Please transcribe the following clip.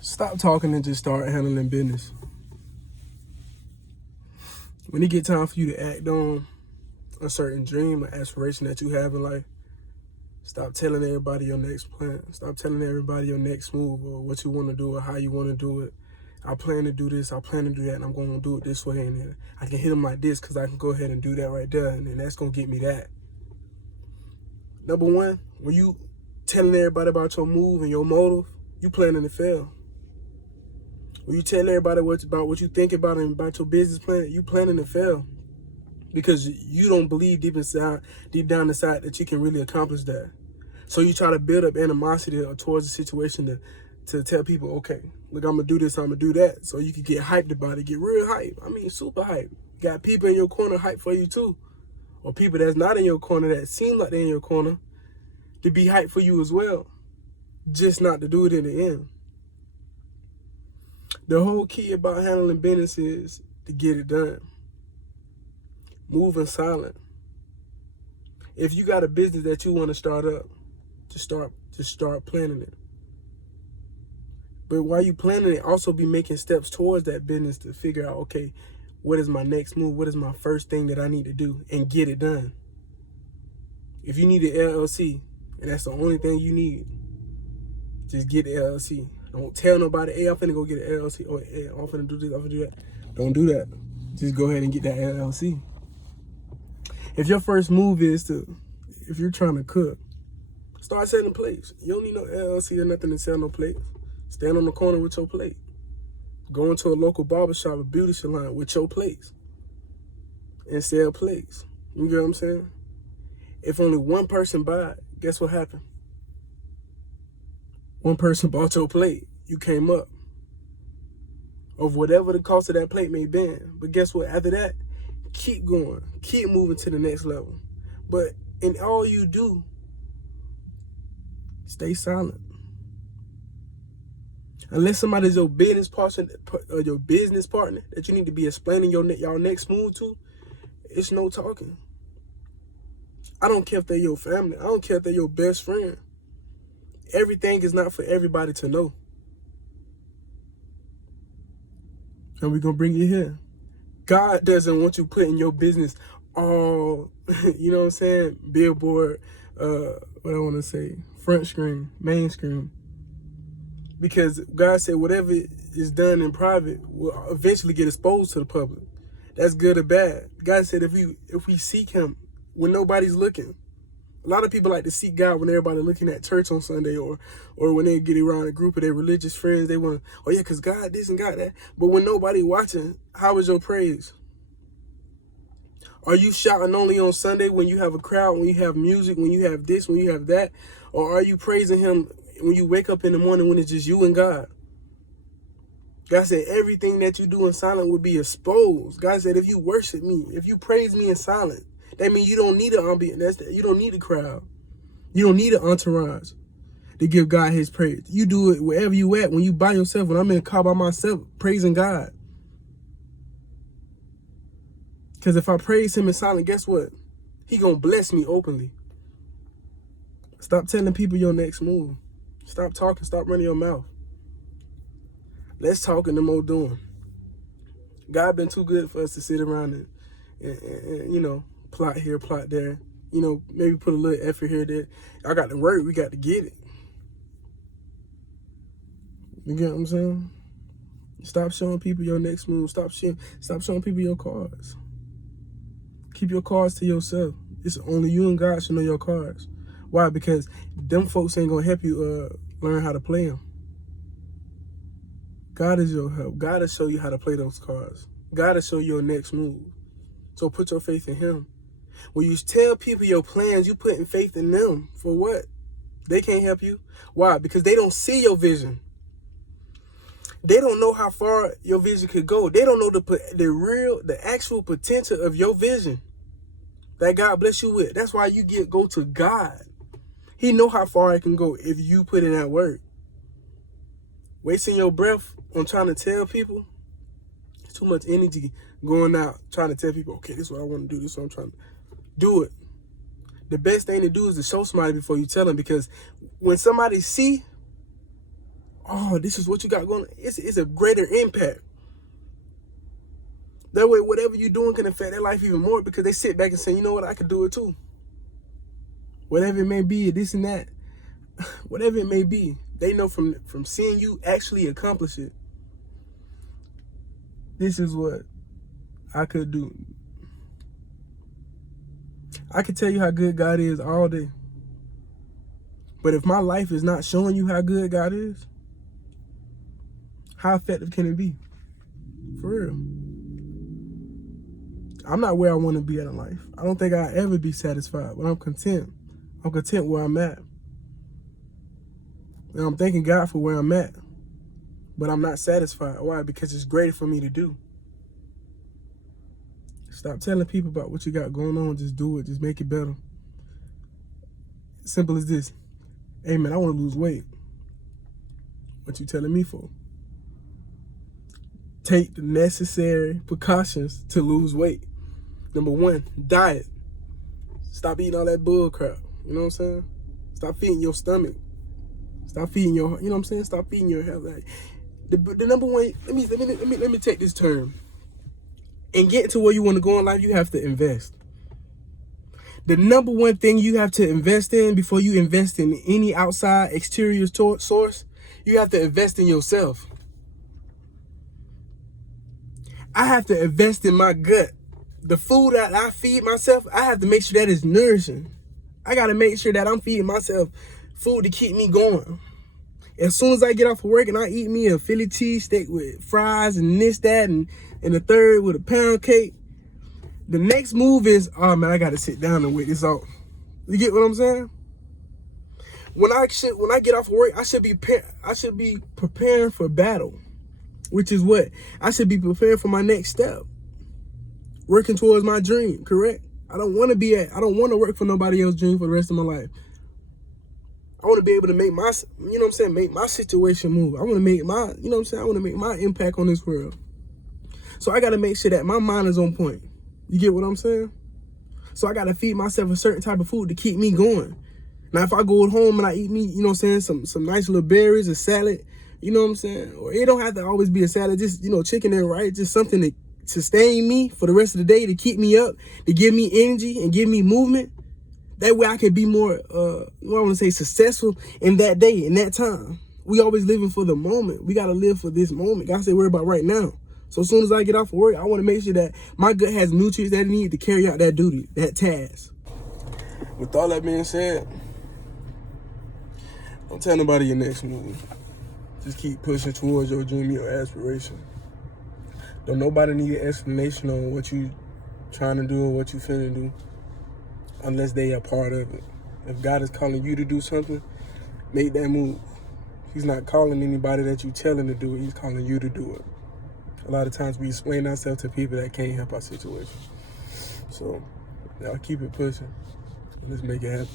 Stop talking and just start handling business. When it get time for you to act on a certain dream or aspiration that you have in life, stop telling everybody your next plan. Stop telling everybody your next move or what you want to do or how you want to do it. I plan to do this, I plan to do that, and I'm going to do it this way. And then I can hit them like this because I can go ahead and do that right there. And then that's going to get me that. Number one, when you telling everybody about your move and your motive, you planning to fail. When you tell everybody about what you think about and about your business plan, you planning to fail. Because you don't believe deep down inside that you can really accomplish that. So you try to build up animosity towards the situation to tell people, okay, look, I'm going to do this, I'm going to do that. So you can get hyped about it, get real hype. I mean, super hype. You got people in your corner hyped for you too. Or people that's not in your corner that seem like they're in your corner to be hyped for you as well. Just not to do it in the end. The whole key about handling business is to get it done. Moving silent. If you got a business that you want to start up, just start planning it. But while you planning it, also be making steps towards that business to figure out, okay, what is my next move? What is my first thing that I need to do? And get it done. If you need an LLC, and that's the only thing you need, just get the LLC. Don't tell nobody, hey, I'm finna go get an LLC. Or, hey, I'm finna do this, I'm finna do that. Don't do that. Just go ahead and get that LLC. If your first move is if you're trying to cook, start selling plates. You don't need no LLC or nothing to sell no plates. Stand on the corner with your plate. Go into a local barbershop or beauty salon with your plates and sell plates. You get what I'm saying? If only one person buy it, guess what happened? One person bought your plate. You came up of whatever the cost of that plate may be. But guess what? After that, keep going. Keep moving to the next level. But in all you do, stay silent. Unless somebody's your business partner or your business partner that you need to be explaining y'all next move to, it's no talking. I don't care if they're your family. I don't care if they're your best friend. Everything is not for everybody to know. And we're going to bring you here. God doesn't want you putting your business all, you know what I'm saying, billboard, what I want to say, front screen, main screen. Because God said whatever is done in private will eventually get exposed to the public. That's good or bad. God said if we seek him when nobody's looking. A lot of people like to seek God when everybody's looking at church on Sunday or when they get around a group of their religious friends. They want, oh yeah, because God this and God that. But when nobody watching, how is your praise? Are you shouting only on Sunday when you have a crowd, when you have music, when you have this, when you have that? Or are you praising him when you wake up in the morning when it's just you and God? God said everything that you do in silence will be exposed. God said if you worship me, if you praise me in silence, that means you don't need an ambience. You don't need a crowd. You don't need an entourage to give God his praise. You do it wherever you at. When you by yourself, when I'm in the car by myself, praising God. Because if I praise him in silence, guess what? He gonna bless me openly. Stop telling people your next move. Stop talking. Stop running your mouth. Let's talk and no more doing. God been too good for us to sit around and you know, plot here, plot there. You know, maybe put a little effort here, there. I got to work. We got to get it. You get what I'm saying? Stop showing people your next move. Stop showing people your cards. Keep your cards to yourself. It's only you and God should know your cards. Why? Because them folks ain't gonna help you learn how to play them. God is your help. God will show you how to play those cards. God will show you your next move. So put your faith in him. When you tell people your plans, you putting faith in them. For what? They can't help you. Why? Because they don't see your vision. They don't know how far your vision could go. They don't know the actual potential of your vision that God bless you with. That's why you go to God. He know how far it can go if you put in that work. Wasting your breath on trying to tell people, it's too much energy going out trying to tell people, okay, this is what I want to do. This is what I'm trying to do. It. The best thing to do is to show somebody before you tell them, because when somebody see oh, this is what you got going on. It's a greater impact. That way, whatever you're doing can affect their life even more, because they sit back and say, you know what, I could do it too. Whatever it may be, this and that, whatever it may be, they know from seeing you actually accomplish it. This is what I could do. I could tell you how good God is all day. But if my life is not showing you how good God is, how effective can it be? For real. I'm not where I want to be in life. I don't think I'll ever be satisfied, but I'm content. I'm content where I'm at. And I'm thanking God for where I'm at. But I'm not satisfied. Why? Because it's greater for me to do. Stop telling people about what you got going on. Just do it. Just make it better. Simple as this. Hey, man, I want to lose weight. What you telling me for? Take the necessary precautions to lose weight. Number one, diet. Stop eating all that bull crap. You know what I'm saying? Stop feeding your stomach. Stop feeding your, you know what I'm saying? Stop feeding your health. Like, the number one, let me take this term. And get to where you want to go in life, you have to invest. The number one thing you have to invest in before you invest in any outside exterior source, you have to invest in yourself. I have to invest in my gut. The food that I feed myself, I have to make sure that it's nourishing. I got to make sure that I'm feeding myself food to keep me going. As soon as I get off of work and I eat me a Philly cheesesteak with fries and this, that, and the third with a pound cake, the next move is, oh man, I got to sit down and wait this out. You get what I'm saying? When I get off of work, I should be preparing for battle, which is what I should be preparing for my next step, working towards my dream. Correct? I don't want to work for nobody else's dream for the rest of my life. I want to be able to make my, you know what I'm saying, make my situation move. I want to make my, you know what I'm saying, I want to make my impact on this world. So I got to make sure that my mind is on point. You get what I'm saying? So I got to feed myself a certain type of food to keep me going. Now, if I go home and I eat me, you know what I'm saying, some nice little berries, a salad, you know what I'm saying? Or it don't have to always be a salad, just, you know, chicken and rice, just something to sustain me for the rest of the day, to keep me up, to give me energy and give me movement. That way I can be more, I want to say, successful in that day, in that time. We always living for the moment. We got to live for this moment. God said, worry about right now. So as soon as I get off of work, I want to make sure that my gut has nutrients that it needs to carry out that duty, that task. With all that being said, don't tell nobody your next move. Just keep pushing towards your dream, your aspiration. Don't nobody need an explanation on what you trying to do or what you finna do, unless they are part of it. If God is calling you to do something, make that move. He's not calling anybody that you tell him to do it. He's calling you to do it. A lot of times we explain ourselves to people that can't help our situation. So, y'all keep it pushing. Let's make it happen.